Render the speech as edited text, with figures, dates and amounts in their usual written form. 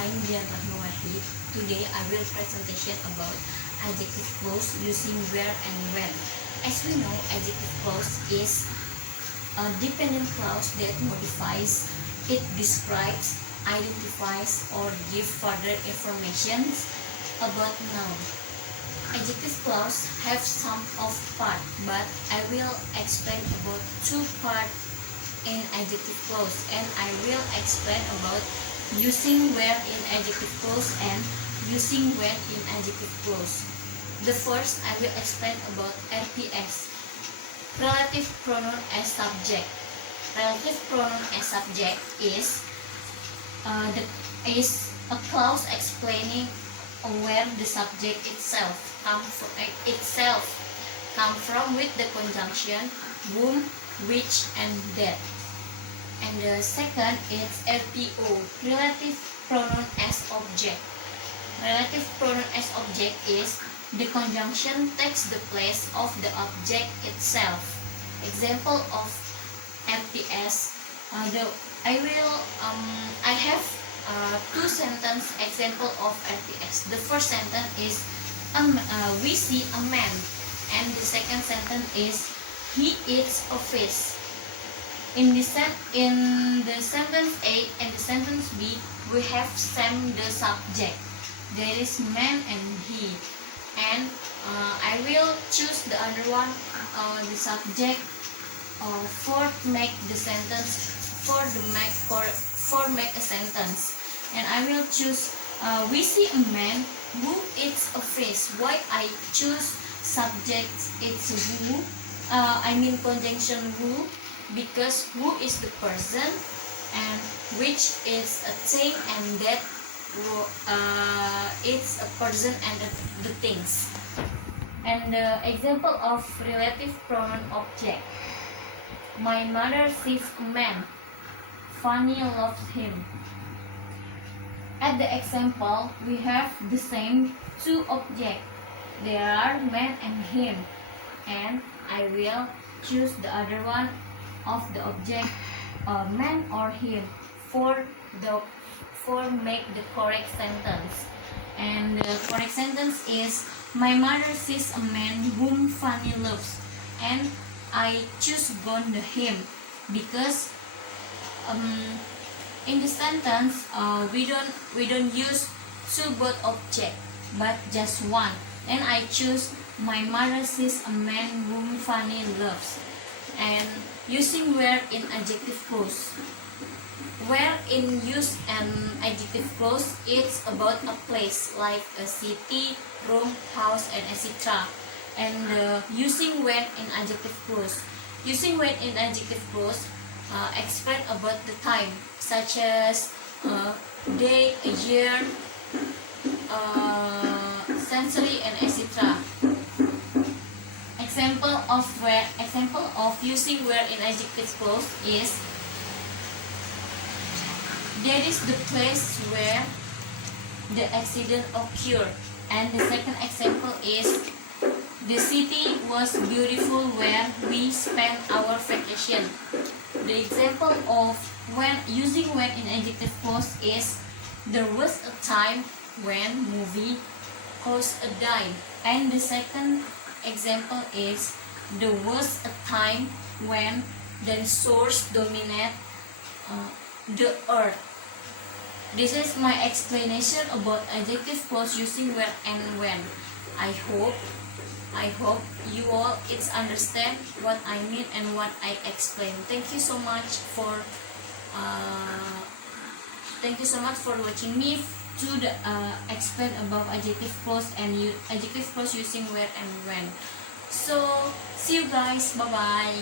I'm Dian Rahmawati. Today I will presentation about adjective clause using where and when. As we know, adjective clause is a dependent clause that modifies, it describes, identifies, or gives further information about noun. Adjective clause have some of part, but I will explain about two parts in adjective clause, and I will explain about using where in adjective clause and using when in adjective clause. The first, I will explain about RPS, relative pronoun as subject. Relative pronoun as subject is a clause explaining where the subject itself come from with the conjunction whom, which, and that. And the second is RPO, relative pronoun as object. Relative pronoun as object is the conjunction takes the place of the object itself. Example of RPS. I have two sentence example of RPS. The first sentence is we see a man, and the second sentence is he eats a fish. In the sentence A and the sentence B, we have same the subject. There is man and he, and I will choose the other one, the subject, for make the sentence for make a sentence, and I will choose we see a man who eats a fish. Why I choose subject? It's who. I mean conjunction who, because who is the person and which is a thing, and that it's a person and the things. And the example of relative pronoun object. My mother sees a man. Fanny loves him. At the example, we have the same two objects. There are man and him, and I will choose the other one of the object, man or him, for make the correct sentence. And the correct sentence is my mother sees a man whom Fanny loves, and I choose gone the him because in the sentence we don't use two both object but just one, and I choose my mother sees a man whom Fanny loves. And using where in adjective clause. Where in use an adjective clause, it's about a place like a city, room, house, and etc. And using when in adjective clause. Using when in adjective clause explain about the time, such as day, a year, century, and etc. Example of using where in adjective clause is that is the place where the accident occurred. And the second example is the city was beautiful where we spent our vacation. The example of when using when in adjective clause is there was a time when movie cost a dime. And the second example is there was a time when dinosaurs dominate the earth. This is my explanation about adjective clause using where and when. I hope you all understand what I mean and what I explain. Thank you so much for watching me to the explain about adjective clause and adjective clause using where and when. So see you guys. Bye bye.